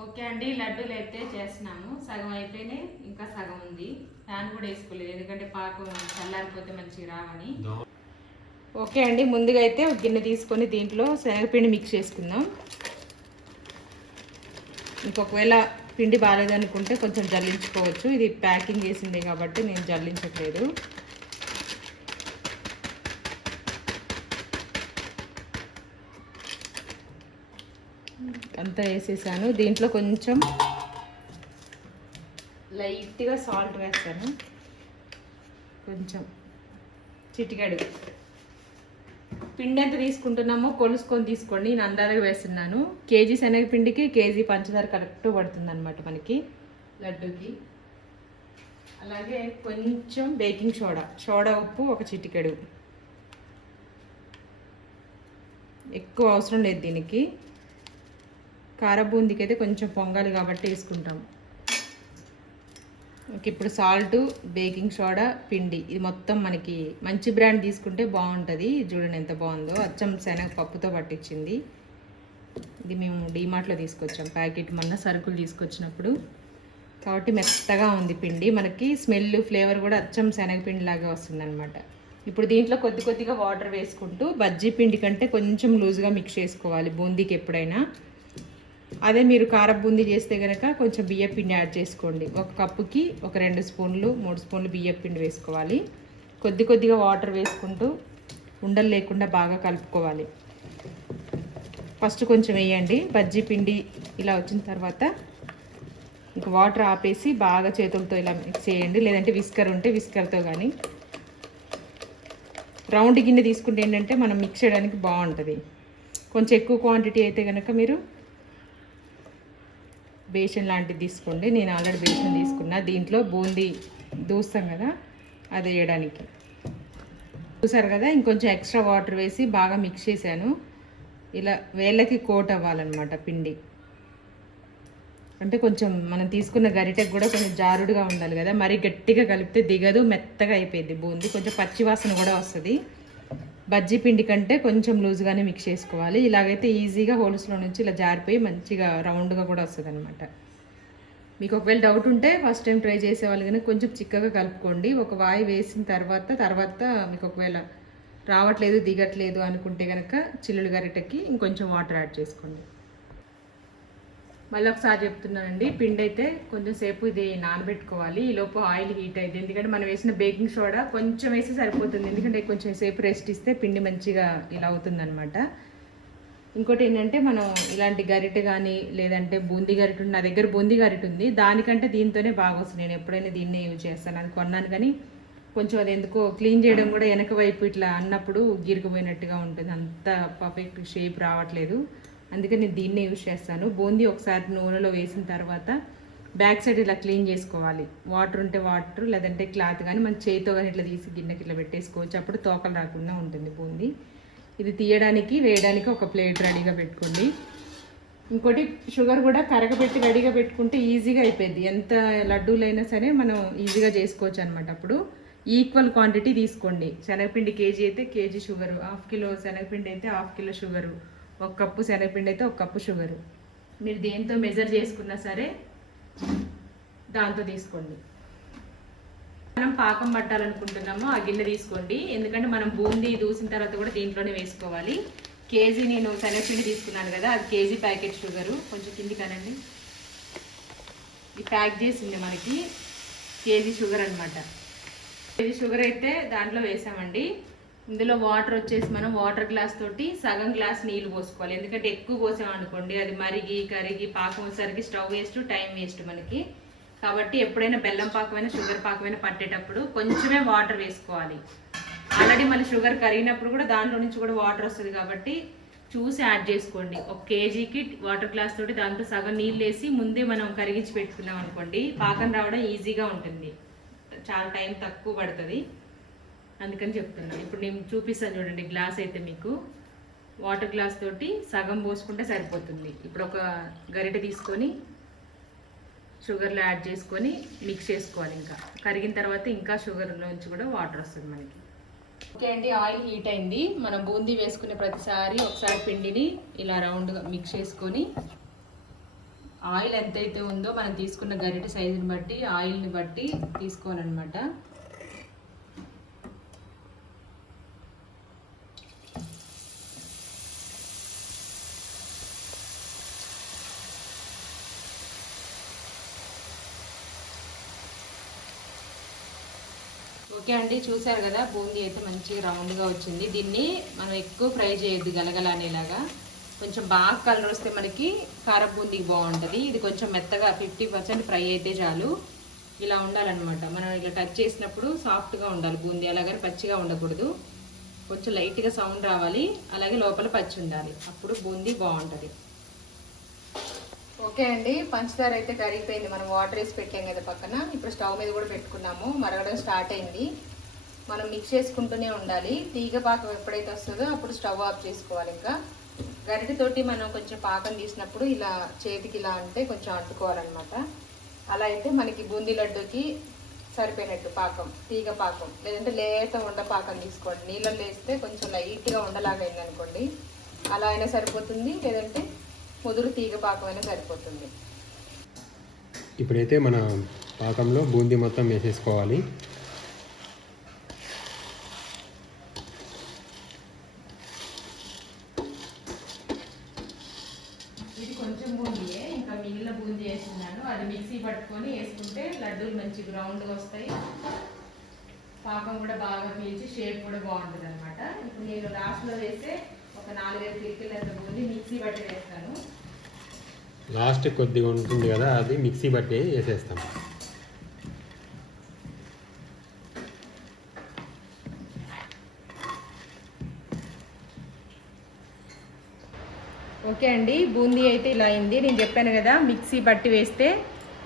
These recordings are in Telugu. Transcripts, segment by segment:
ఓకే అండి లడ్డూలు అయితే చేస్తున్నాము. సగం అయిపోయినాయి ఇంకా సగం ఉంది. ఫ్యాన్ కూడా వేసుకోలేదు ఎందుకంటే పాకం చల్లారిపోతే మంచిగా రావని. ఓకే అండి ముందుగా అయితే ఒక గిన్నె తీసుకొని దీంట్లో శనగపిండి మిక్స్ చేసుకుందాం. ఇంకొకవేళ పిండి బాగాలేదనుకుంటే కొంచెం జల్లించుకోవచ్చు. ఇది ప్యాకింగ్ చేసింది కాబట్టి నేను జల్లించట్లేదు. అంతా వేసేసాను. దీంట్లో కొంచెం లైట్గా సాల్ట్ వేస్తాను. కొంచెం చిటికెడు. పిండి ఎంత తీసుకుంటున్నామో కొలుసుకొని తీసుకోండి. నేను అందాలుగా వేస్తున్నాను. కేజీ శనగపిండికి కేజీ పంచదార కరెక్ట్ పడుతుంది అనమాట మనకి లడ్డూకి. అలాగే కొంచెం బేకింగ్ సోడా సోడా ఉప్పు ఒక చిటికెడు. ఎక్కువ అవసరం లేదు దీనికి. కార బూందీకి అయితే కొంచెం పొంగాలి కాబట్టి వేసుకుంటాం. ఓకే ఇప్పుడు సాల్ట్ బేకింగ్ సోడా పిండి. ఇది మొత్తం మనకి మంచి బ్రాండ్ తీసుకుంటే బాగుంటుంది. చూడండి ఎంత బాగుందో. అచ్చం శనగ పప్పుతో పట్టించింది. ఇది మేము డీమార్ట్లో తీసుకొచ్చాం. ప్యాకెట్ మొన్న సరుకులు తీసుకొచ్చినప్పుడు. కాబట్టి మెత్తగా ఉంది పిండి. మనకి స్మెల్ ఫ్లేవర్ కూడా అచ్చం శనగపిండి లాగా వస్తుంది అనమాట ఇప్పుడు దీంట్లో కొద్ది కొద్దిగా వాటర్ వేసుకుంటూ బజ్జీ పిండి కంటే కొంచెం లూజ్గా మిక్స్ చేసుకోవాలి. బూందీకి ఎప్పుడైనా. అదే మీరు కారం బూందీ చేస్తే కనుక కొంచెం బియ్య పిండి యాడ్ చేసుకోండి. ఒక కప్పుకి ఒక రెండు స్పూన్లు మూడు స్పూన్లు బియ్య పిండి వేసుకోవాలి. కొద్ది కొద్దిగా వాటర్ వేసుకుంటూ ఉండలు లేకుండా బాగా కలుపుకోవాలి. ఫస్ట్ కొంచెం వేయండి. బజ్జీ పిండి ఇలా వచ్చిన తర్వాత ఇంక వాటర్ ఆపేసి బాగా చేతులతో ఇలా మిక్స్ చేయండి. లేదంటే విస్కర్ ఉంటే విస్కర్తో కానీ రౌండ్ గిన్నె తీసుకుంటే ఏంటంటే మనం మిక్స్ చేయడానికి బాగుంటుంది. కొంచెం ఎక్కువ క్వాంటిటీ అయితే కనుక మీరు బేషన్ లాంటిది తీసుకోండి. నేను ఆల్రెడీ బేషన్ తీసుకున్నా. దీంట్లో బూందీ దూస్తాం కదా అది వేయడానికి. చూసారు కదా ఇంకొంచెం ఎక్స్ట్రా వాటర్ వేసి బాగా మిక్స్ చేశాను. ఇలా వేళ్ళకి కోట్ అవ్వాలన్నమాట పిండి. అంటే కొంచెం మనం తీసుకున్న గరిటెకి కూడా కొంచెం జారుడుగా ఉండాలి కదా. మరీ గట్టిగా కలిపితే దిగదు మెత్తగా అయిపోయింది బూందీ. కొంచెం పచ్చి వాసన కూడా వస్తుంది. బజ్జీ పిండి కంటే కొంచెం లూజ్గానే మిక్స్ చేసుకోవాలి. ఇలాగైతే ఈజీగా హోల్స్లో నుంచి ఇలా జారిపోయి మంచిగా రౌండ్గా కూడా వస్తుంది అనమాట మీకు ఒకవేళ డౌట్ ఉంటే ఫస్ట్ టైం ట్రై చేసేవాళ్ళు కానీ కొంచెం చిక్కగా కలుపుకోండి. ఒక వాయి వేసిన తర్వాత తర్వాత మీకు ఒకవేళ రావట్లేదు దిగట్లేదు అనుకుంటే కనుక చిల్లులు గరిటకి ఇంకొంచెం వాటర్ యాడ్ చేసుకోండి. మళ్ళీ ఒకసారి చెప్తున్నానండి పిండి అయితే కొంచెం సేపు ఇది నానబెట్టుకోవాలి ఈ ఆయిల్ హీట్ అయింది ఎందుకంటే మనం వేసిన బేకింగ్ సోడా కొంచెం వేస్తే సరిపోతుంది. ఎందుకంటే కొంచెం సేపు రెస్ట్ ఇస్తే పిండి మంచిగా ఇలా అవుతుందనమాట ఇంకోటి ఏంటంటే మనం ఇలాంటి గరిటె కానీ లేదంటే బూందీ గరిటె నా దగ్గర బూందీ గరిటె ఉంది. దానికంటే దీంతోనే బాగా వస్తుంది. నేను ఎప్పుడైనా దీన్నే యూజ్ చేస్తాను. అది కొన్నాను కానీ కొంచెం అది ఎందుకో క్లీన్ చేయడం కూడా వెనక వైపు ఇట్లా అన్నప్పుడు గిరిగిపోయినట్టుగా ఉంటుంది. అంత పర్ఫెక్ట్ షేప్ రావట్లేదు. అందుకే నేను దీన్నే యూజ్ చేస్తాను. బూందీ ఒకసారి నూనెలో వేసిన తర్వాత బ్యాక్ సైడ్ ఇలా క్లీన్ చేసుకోవాలి. వాటర్ ఉంటే వాటర్ లేదంటే క్లాత్ కానీ మన చేతితో కానీ ఇట్లా తీసి గిన్నెకి ఇట్లా పెట్టేసుకోవచ్చు. అప్పుడు తోకలు రాకుండా ఉంటుంది బూందీ. ఇది తీయడానికి వేయడానికి ఒక ప్లేట్ రెడీగా పెట్టుకోండి. ఇంకోటి షుగర్ కూడా కరగబెట్టి రెడీగా పెట్టుకుంటే ఈజీగా అయిపోయింది ఎంత లడ్డూలైనా సరే మనం ఈజీగా చేసుకోవచ్చు అనమాట అప్పుడు. ఈక్వల్ క్వాంటిటీ తీసుకోండి. శనగపిండి కేజీ అయితే కేజీ షుగరు హాఫ్ కిలో శనగపిండి అయితే హాఫ్ కిలో షుగరు. ఒక కప్పు శనగపిండి అయితే ఒక కప్పు షుగరు. మీరు దేంతో మెజర్ చేసుకున్నా సరే దాంతో తీసుకోండి. మనం పాకం పట్టాలనుకుంటున్నామో ఆ గిన్నె తీసుకోండి. ఎందుకంటే మనం బూందీ దూసిన తర్వాత కూడా దీంట్లోనే వేసుకోవాలి. కేజీ నేను శనగపిండి తీసుకున్నాను కదా అది కేజీ ప్యాకెట్ షుగరు. కొంచెం కింది కనండి ఇది ప్యాక్ చేసింది మనకి. కేజీ షుగర్ అనమాట కేజీ షుగర్ అయితే దాంట్లో వేసామండి. ఇందులో వాటర్ వచ్చేసి మనం వాటర్ గ్లాస్ తోటి సగం గ్లాస్ నీళ్ళు పోసుకోవాలి. ఎందుకంటే ఎక్కువ పోసామనుకోండి అది మరిగి కరిగి పాకం వచ్చేసరికి స్టవ్ వేస్ట్ టైం వేస్ట్ మనకి. కాబట్టి ఎప్పుడైనా బెల్లం పాకమైనా షుగర్ పాకమైనా పట్టేటప్పుడు కొంచెమే వాటర్ వేసుకోవాలి. ఆల్రెడీ మళ్ళీ షుగర్ కరిగినప్పుడు కూడా దాంట్లో నుంచి కూడా వాటర్ వస్తుంది కాబట్టి చూసి యాడ్ చేసుకోండి. ఒక కేజీకి వాటర్ గ్లాస్ తోటి దాంతో సగం నీళ్ళు వేసి ముందే మనం కరిగించి పెట్టుకున్నాం అనుకోండి పాకం రావడం ఈజీగా ఉంటుంది. చాలా టైం తక్కువ పడుతుంది. అందుకని చెప్తున్నాను. ఇప్పుడు నేను చూపిస్తాను చూడండి గ్లాస్ అయితే మీకు. వాటర్ గ్లాస్ తోటి సగం పోసుకుంటే సరిపోతుంది. ఇప్పుడు ఒక గరిటె తీసుకొని షుగర్లో యాడ్ చేసుకొని మిక్స్ చేసుకోవాలి ఇంకా. కరిగిన తర్వాత ఇంకా షుగర్లోంచి కూడా వాటర్ వస్తుంది మనకి. ఓకే అండి ఆయిల్ హీట్ అయింది. మనం బూందీ వేసుకునే ప్రతిసారి ఒకసారి పిండిని ఇలా రౌండ్గా మిక్స్ చేసుకొని ఆయిల్ ఎంతైతే ఉందో మనం తీసుకున్న గరిటె సైజుని బట్టి ఆయిల్ని బట్టి తీసుకోవాలన్నమాట. ఓకే అండి చూసారు కదా బూందీ అయితే మంచిగా రౌండ్గా వచ్చింది. దీన్ని మనం ఎక్కువ ఫ్రై చేయొద్దు గలగల అనేలాగా. కొంచెం బాగా కలర్ వస్తే మనకి కారం బూందీకి బాగుంటుంది. ఇది కొంచెం మెత్తగా ఫిఫ్టీ పర్సెంట్ ఫ్రై అయితే చాలు. ఇలా ఉండాలన్నమాట. మనం ఇలా టచ్ చేసినప్పుడు సాఫ్ట్గా ఉండాలి బూందీ. అలాగని పచ్చిగా ఉండకూడదు. కొంచెం లైట్గా సౌండ్ రావాలి. అలాగే లోపల పచ్చి ఉండాలి. అప్పుడు బూందీ బాగుంటుంది. ఓకే అండి పంచదార అయితే కరిగిపోయింది. మనం వాటర్ వేసి పెట్టాం కదా పక్కన. ఇప్పుడు స్టవ్ మీద కూడా పెట్టుకున్నాము. మరగడం స్టార్ట్ అయింది. మనం మిక్స్ చేసుకుంటూనే ఉండాలి. తీగ పాకం ఎప్పుడైతే వస్తుందో అప్పుడు స్టవ్ ఆఫ్ చేసుకోవాలి ఇంకా. గరిటెతోటి మనం కొంచెం పాకం తీసినప్పుడు ఇలా చేతికి ఇలా అంటే కొంచెం అంటుకోవాలన్నమాట. అలా అయితే మనకి బూందీ లడ్డూకి సరిపోయినట్టు పాకం తీగ పాకం. లేదంటే లేత ఉండ పాకం తీసుకోండి. నీళ్ళల్లో వేస్తే కొంచెం లైట్గా ఉండలాగా అయిందనుకోండి. అలా అయినా సరిపోతుంది. లేదంటే ముదురు తీగ పాకం అయినా సరిపోతుంది. ఇప్పుడైతే మన పాకంలో బూందీ మొత్తం వేసేసుకోవాలి. ఇది కొంచెం బూందీయే ఇంకా మిగిలిన బూందీ వేస్తున్నాను. అది మిక్సీ పట్టుకొని వేసుకుంటే లడ్డూలు మంచి రౌండ్గా వస్తాయి. పాకం కూడా బాగా పీల్చి షేప్ కూడా బాగుంటుంది అనమాట ఇప్పుడు నేను లాస్ట్లో వేస్తే ఒక నాలుగైదు కిరికిలంత బూందీ మిక్సీ పట్టి వేస్తాను. లాస్ట్ కొద్దిగా ఉంటుంది కదా అది మిక్సీ బట్టి వేసేస్తాం. ఓకే అండి బూందీ అయితే ఇలా అయింది. నేను చెప్పాను కదా మిక్సీ బట్టి వేస్తే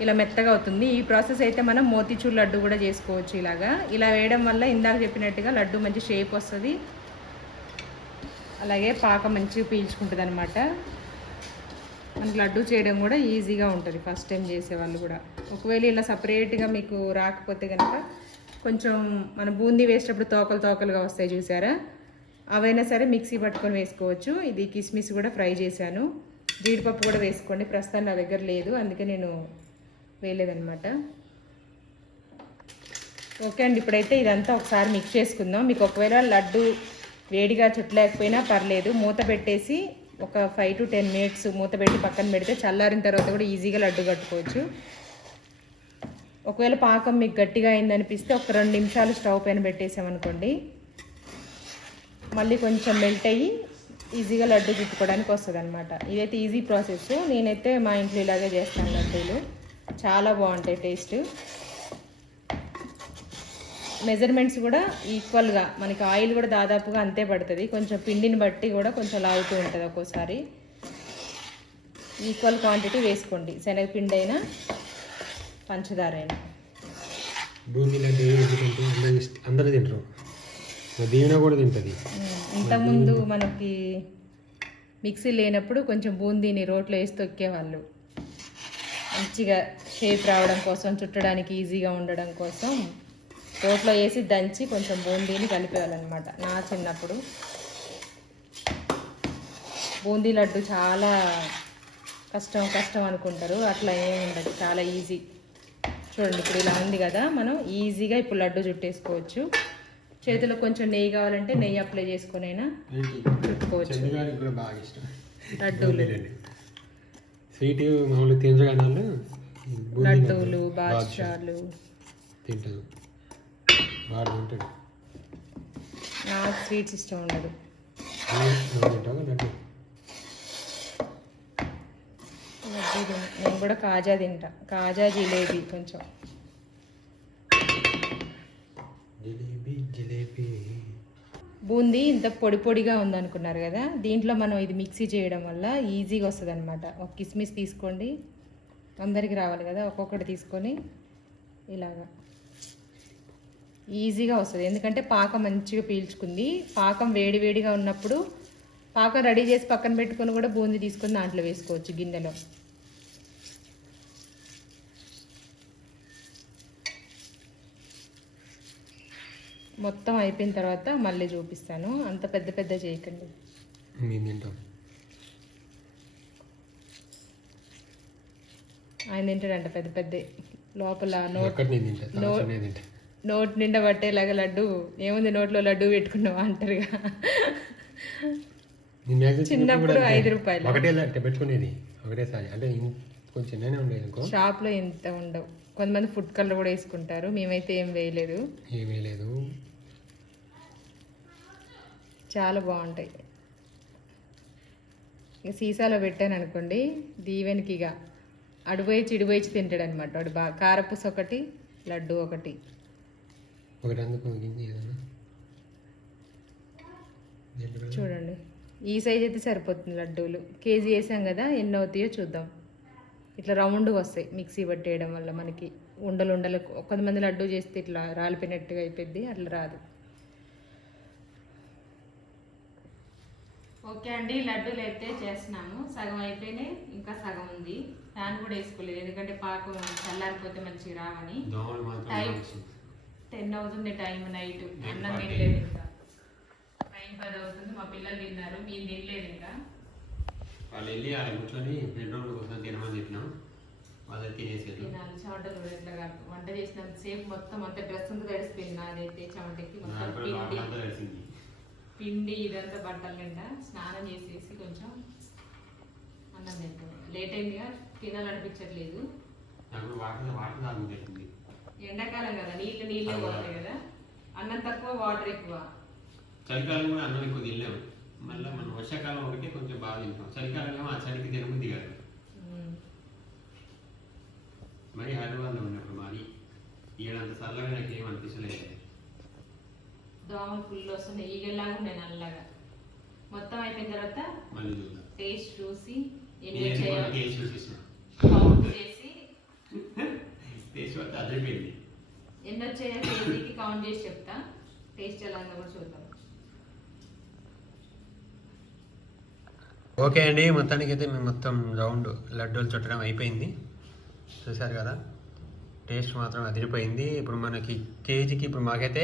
ఇలా మెత్తగా అవుతుంది. ఈ ప్రాసెస్ అయితే మనం మోతీచూర్ లడ్డు కూడా చేసుకోవచ్చు ఇలాగా. ఇలా వేయడం వల్ల ఇందాక చెప్పినట్టుగా లడ్డు మంచి షేప్ వస్తుంది. అలాగే పాక మంచిగా పీల్చుకుంటుంది అనమాట మనకి లడ్డు చేయడం కూడా ఈజీగా ఉంటుంది. ఫస్ట్ టైం చేసేవాళ్ళు కూడా. ఒకవేళ ఇలా సపరేట్గా మీకు రాకపోతే కనుక కొంచెం మన బూందీ వేసేటప్పుడు తోకలు తోకలుగా వస్తాయి చూసారా? అవైనా సరే మిక్సీ పట్టుకొని వేసుకోవచ్చు. ఇది కిస్మిస్ కూడా ఫ్రై చేశాను. జీడిపప్పు కూడా వేసుకోండి. ప్రస్తుతం నా దగ్గర లేదు. అందుకే నేను వేయలేదన్నమాట. ఓకే అండి. ఇప్పుడైతే ఇదంతా ఒకసారి మిక్స్ చేసుకుందాం. మీకు ఒకవేళ లడ్డు వేడిగా చుట్టలేకపోయినా పర్లేదు. మూత పెట్టేసి ఒక ఫైవ్ టు టెన్ మినిట్స్ మూత పెట్టి పక్కన పెడితే చల్లారిన తర్వాత కూడా ఈజీగా లడ్డు కట్టుకోవచ్చు. ఒకవేళ పాకం మీకు గట్టిగా అయిందనిపిస్తే ఒక రెండు నిమిషాలు స్టవ్ పైన పెట్టేసామనుకోండి. మళ్ళీ కొంచెం మెల్ట్ అయ్యి ఈజీగా లడ్డు చుట్టుకోవడానికి వస్తుంది అనమాట ఇదైతే ఈజీ ప్రాసెస్ నేనైతే మా ఇంట్లో ఇలాగే చేస్తాను లడ్డూలు. చాలా బాగుంటాయి టేస్ట్ మెజర్మెంట్స్ కూడా ఈక్వల్గా మనకి ఆయిల్ కూడా దాదాపుగా అంతే పడుతుంది. కొంచెం పిండిని బట్టి కూడా కొంచెం లాగుతూ ఉంటుంది ఒక్కోసారి. ఈక్వల్ క్వాంటిటీ వేసుకోండి. శనగపిండి అయినా పంచదార అయినా అందరూ తింటారు. మా దీవెన కూడా తింటుంది. ఇంతకుముందు మనకి మిక్సీ లేనప్పుడు కొంచెం బూందీని రోట్లో వేసి తొక్కేవాళ్ళు. మంచిగా షేప్ రావడం కోసం చుట్టడానికి ఈజీగా ఉండడం కోసం రోట్లో వేసి దంచి కొంచెం బూందీని కలిపేవాళ్ళనమాట నా చిన్నప్పుడు. బూందీ లడ్డు చాలా కష్టం కష్టం అనుకుంటారు. అట్లా ఏమి ఉండదు. చాలా ఈజీ. చూడండి ఇప్పుడు ఇలా ఉంది కదా. మనం ఈజీగా ఇప్పుడు లడ్డు చుట్టేసుకోవచ్చు. చేతిలో కొంచెం నెయ్యి కావాలంటే నెయ్యి అప్లై చేసుకొనైనా ఇష్టం. లడ్డూలు. స్వీట్ మామూలు తినగానే లడ్డూలు లడ్డు బాదుషాలు. వాడు తింటాడు. నాకు స్వీట్స్ ఇష్టం ఉండదు. నేను కూడా కాజా తింటా. కాజా జిలేబీ కొంచెం. బూందీ ఇంత పొడి పొడిగా ఉందనుకున్నారు కదా? దీంట్లో మనం ఇది మిక్సీ చేయడం వల్ల ఈజీగా వస్తుంది అనమాట ఒక కిస్మిస్ తీసుకోండి. అందరికి రావాలి కదా? ఒక్కొక్కటి తీసుకొని ఇలాగా. ఈజీగా వస్తుంది. ఎందుకంటే పాకం మంచిగా పీల్చుకుంది. పాకం వేడి వేడిగా ఉన్నప్పుడు పాకం రెడీ చేసి పక్కన పెట్టుకొని కూడా బూందీ తీసుకొని దాంట్లో వేసుకోవచ్చు గిన్నెలో. మొత్తం అయిపోయిన తర్వాత మళ్ళీ చూపిస్తాను. అంత పెద్ద పెద్ద చేయకండి. ఆయన తింటాడంట పెద్ద పెద్ద. లోపల నోట్ నోట్ నిండా పట్టేలాగా లడ్డు ఏముంది నోట్లో లడ్డు పెట్టుకున్నావా అంటారుగా. చిన్నప్పుడు ఐదు రూపాయలు. ఒకటే అంటే పెట్టుకునేది ఒకటేసారి అంటే కొంచెం ఉండేది ఇంకో షాప్లో ఎంత ఉండవు. కొంతమంది ఫుడ్ కలర్ కూడా వేసుకుంటారు. మేమైతే ఏం వేయలేదు. ఏమీ లేదు చాలా బాగుంటాయి. ఇక సీసాలో పెట్టాను అనుకోండి దీవెనికి ఇక అడుపోయిచి ఇడిపోయిచి తింటాడు అనమాట వాడు బాగా. కారపూస ఒకటి లడ్డు ఒకటి. ఒకటి? చూడండి. ఈ సైజ్ అయితే సరిపోతుంది లడ్డూలు. కేజీ వేసాం కదా ఎన్ని అవుతాయో చూద్దాం. ఇట్లా రౌండ్ వస్తాయి మిక్సీ పట్టేయడం వల్ల మనకి. ఉండలు ఉండలు కొంతమంది లడ్డు చేస్తే ఇట్లా రాలిపోయినట్టుగా అయిపోద్ది అట్లా రాదు. ఓకే అండి లడ్డూలు అయితే చేస్తున్నాము. సగం అయిపోయినాయి ఇంకా సగం ఉంది. ఫ్యాన్ కూడా వేసుకోలేదు ఎందుకంటే పాకం చల్లారిపోతే మంచిగా రావని. టైం. టెన్ అవుతుంది టైం నైట్. అన్నం. తినలేదు ఇంకా. టైం పది అవుతుంది మా పిల్లలు తిన్నారు మీరు తినలేదు ఇంకా. వాళ్ళు వెళ్ళి ఆడ కూర్చొని బెడ్రూమ్లో కోసం తినమని చెప్పినాం. వాళ్ళు తినేసారు. తినాలి చెమటలు కూడా ఎట్లా కాదు. వంట చేసినంత సేపు మొత్తం అంత డ్రెస్ అంతా తడిసిపోయింది నాదైతే చెమటకి మొత్తం పిండి. పిండి ఇదంతా బట్టల నిండా స్నానం చేసేసి కొంచెం అన్నం తింటాం. లేట్ అయిందిగా తినాలనిపించట్లేదు. నాకు వాటర్ వాటర్ తాగు తెలిసింది ఎండాకాలం కదా నీళ్ళు నీళ్ళే పోతాయి కదా. అన్నం తక్కువ వాటర్ ఎక్కువ. చలికాలం కూడా అన్నం ఎక్కువ తినలేము. మళ్ళీ మనం వర్షాకాలం ఒకటి కొంచెం బాగా తింటాం. చలికాలం ఏమో ఆ చలికి తినబుద్ధి కాదు. ఉమ్. మరి హైదరాబాద్లో ఉన్నప్పుడు మరి ఈడంత చల్లగా నాకు ఏం అనిపించలేదు దోమలు ఫుల్ వస్తున్నాయి. ఈగల్లాగా ఉన్నాయి నల్లగా. మొత్తం అయిపోయిన తర్వాత మళ్ళీ చూద్దాం. టేస్ట్ చూసి ఎన్ని కూడా టేస్ట్ చూసేసిన. చేసి టేస్ట్ వస్తే అదిరిపోయింది ఎన్ని వచ్చాయో కేజీకి కౌంట్ చేసి చెప్తా. టేస్ట్ ఎలా ఉందో కూడా చూద్దాం. ఓకే అండి మొత్తానికి అయితే మేము మొత్తం రౌండ్ లడ్డూలు చుట్టడం అయిపోయింది. చూసారు కదా? టేస్ట్ మాత్రం అదిరిపోయింది. ఇప్పుడు మనకి కేజీకి ఇప్పుడు మాకైతే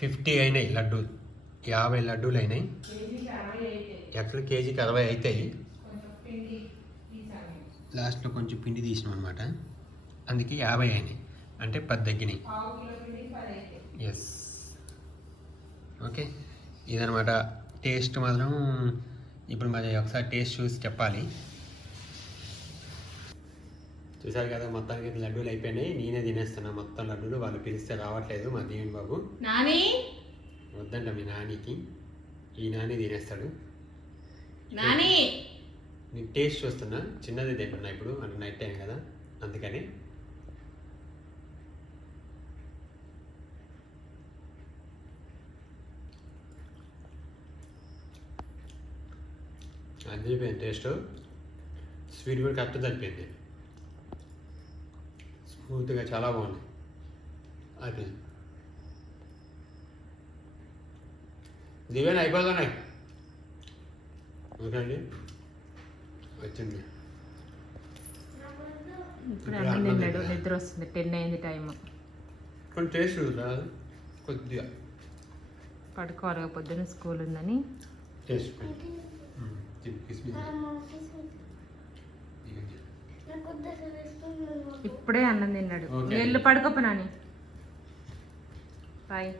ఫిఫ్టీ అయినాయి లడ్డు యాభై లడ్డూలు అయినాయి. కేజీకి అరవై అయితే యాక్చువల్ కేజీకి అరవై అవుతాయి లాస్ట్లో కొంచెం పిండి తీసినాం అనమాట అందుకే యాభై అయినాయి. అంటే పది తగ్గినాయి. ఎస్ ఓకే ఇదనమాట టేస్ట్ మాత్రం ఇప్పుడు మరి ఒకసారి టేస్ట్ చూసి చెప్పాలి. చూసారు కదా మొత్తానికి లడ్డూలు అయిపోయినాయి. నేనే తినేస్తున్నా. మొత్తం లడ్డూలు వాళ్ళు పిలిస్తే రావట్లేదు మా దీవెన్ బాబు. నాని? వద్దంట మీ నానికి. ఈ నాని తినేస్తాడు. నాని? నేను టేస్ట్ చూస్తున్నా. చిన్నది తింటున్నా ఇప్పుడు. అంటే నైట్ టైం కదా. అందుకని. అదిరిపోయింది టేస్ట్? స్వీట్ కూడా కరెక్ట్ సరిపోయింది. స్మూత్గా చాలా బాగుంది. అది. దివ్యాన్ని అయిపోతున్నాయి. ఓకే అండి. వచ్చింది. నిద్ర వస్తుంది. టెన్ అయింది టైం కొంచెం టేస్ట్ రాదు. కొద్దిగా. పడుకోవాలి పొద్దున్న స్కూల్ ఉందని. టేస్ట్ ఇప్పుడే అన్నం తిన్నాడు. నీళ్ళు పడుకోపో నాని బాయ్